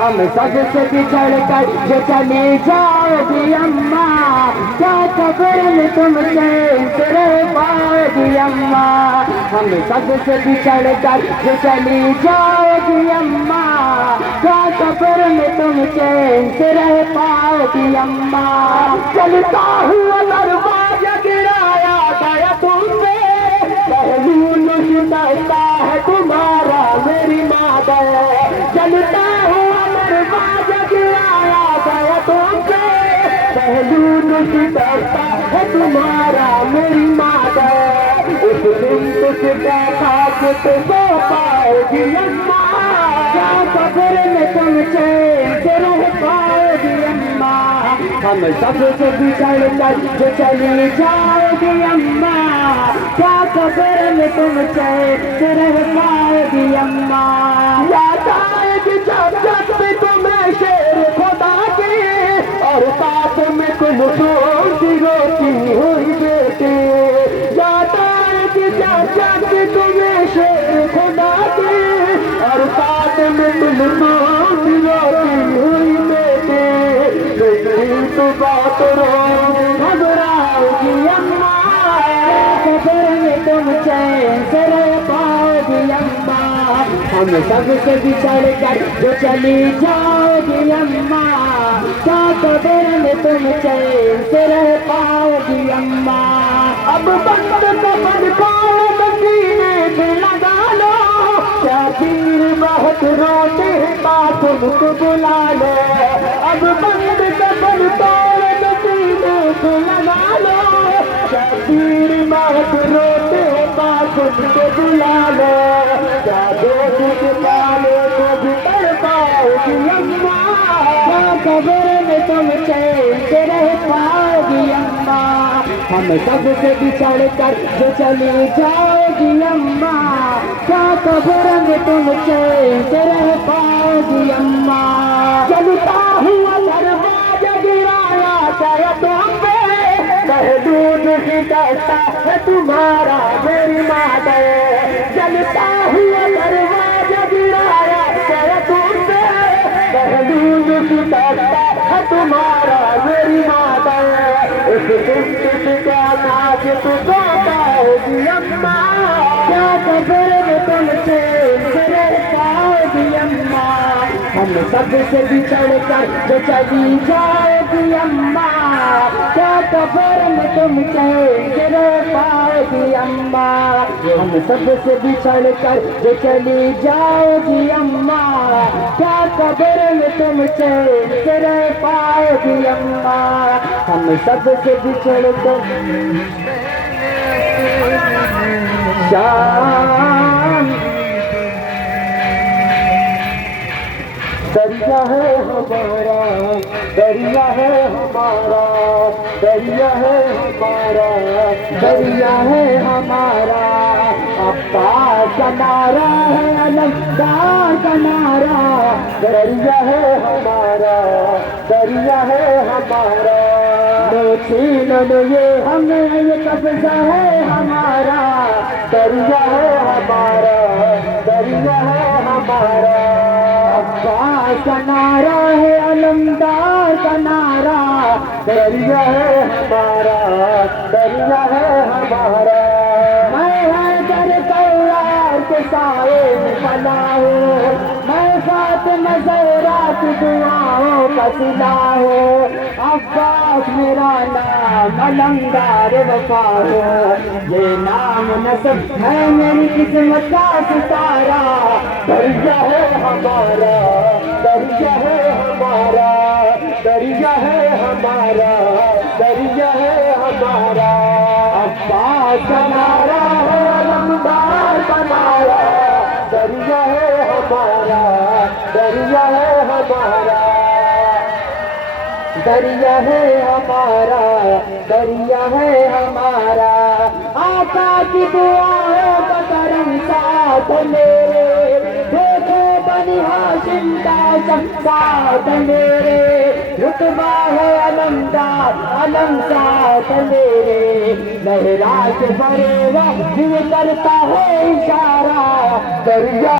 ہم سب سے بچھڑ کر جو چلی جاؤ گی اماں، کیا قبر میں تم چین سے رہ پاؤ گی اماں، ہم سب سے بچھڑ کر جو چلی جاؤ گی اماں، کیا قبر میں تم چین سے رہ پاؤ گی اماں، چلتا ہوا دروازہ گرایا گیا تم سے، پہلو نشتا ہے تمہارا میری مادر، چلتا ہوا دروازہ گرایا گیا تم سے، پہلو نشتا ہے تمہارا میری مادر، اس دن تجھ دیکھا کہ تو سو پاؤ گی اماں، کیا قبر میں تم چین سے رہ پاؤ گی اماں، ہم سب سے بچھڑ کر جو چلی جاؤ گی اماں، کیا قبر میں تم چین سے رہ پاؤ گی اماں، یاد آئے گی جب جب بھی تمہیں شیر خدا کی، اور ساتھ میں تم سوچتی روتی ہوئی بیٹی، یاد آئے گی جب جب بھی تمہیں شیر خدا کی، اور ساتھ میں تم سوچتی روتی ہوئی بیٹی، تو بات رو گھبراؤ گی اماں، قبر میں تم چین سے رہ پاؤ گی اماں، ہم سب سے بچھڑ کر جو چلی جاؤ گی اماں، کیا قبر میں تم چین سے رہ پاؤ گی اماں، اب بند کفن کھولو سینے سے لگا لو، کیا پیر بہت روتے ہیں بات ان کو بلا لو، اب بند کفن کھولو سینے سے لگا لو، کیا پیر بہت روتے ہیں بات ان کو بلا لو، کیا دوست کے پالے کو بھی تڑ پاؤ گی اماں، کیا قبر میں تم چین سے رہ پاؤ گی اماں، ہم سب سے بچھڑ کر جو چلی جاؤ گی اماں، کیا قبر میں تم چین سے رہ پاؤ گی اماں، چلتا ہوا دروازہ گرایا گیا تم پہ، پہلو نشتا ہے تمہارا میری مادر، چلتا ہوا دروازہ گرایا گیا تم پہ، پہلو نشتا ہے تمہارا میری مادر، اس دن تجھ کا ناز تو پاؤ گی اماں، کیا قبر میں تم چین سے رہ پاؤ گی اماں، ہم سب سے بچھڑ کر جو چلی جاؤ گی اماں، کیا قبر میں تم چین سے رہ پاؤ گی اماں، ہم سب سے بچھڑ کر جو چلی جاؤ گی اماں، کیا قبر میں تم چین سے رہ پاؤ گی اماں، ہم سب سے بچھڑ کر شام دریا ہے ہمارا، دریا ہے ہمارا، دریا ہے ہمارا، دریا ہے ہمارا، عباس کا نعرہ ہے علمدار کا نعرہ، دریا ہے ہمارا، دریا ہے ہمارا، چھین لو یہ ہمیں یہ قبضہ ہے ہمارا، دریا ہے ہمارا، دریا ہے ہمارا، عباس کا نعرہ ہے علمدار کا نعرہ، دریا ہے ہمارا، دریا ہے ہمارا، میں حیدر کرار کے سائے میں پلا ہوں، میں فاطمہ زہرا کی دعاؤں کا صلہ ہوں، عباس میرا نام علمدار وفا ہے، یہ نام نسب ہے میری قسمت کا ستارہ، دریا ہے ہمارا، دریا ہے ہمارا، دریا ہے ہمارا، دریا ہے ہمارا، عباس کا نعرہ ہے علمدار کا نعرہ، دریا ہے ہمارا، دریا ہے ہمارا، دریا ہے ہمارا، دریا ہے ہمارا، آقا کی دعاؤں کا کرم ساتھ میرے، دیکھو بنی ہاشم کا ساتھ میرے، رتبہ ہے علمدار علم ساتھ میرے، لہرا کے بڑے وقت کرتا ہے اشارہ، دریا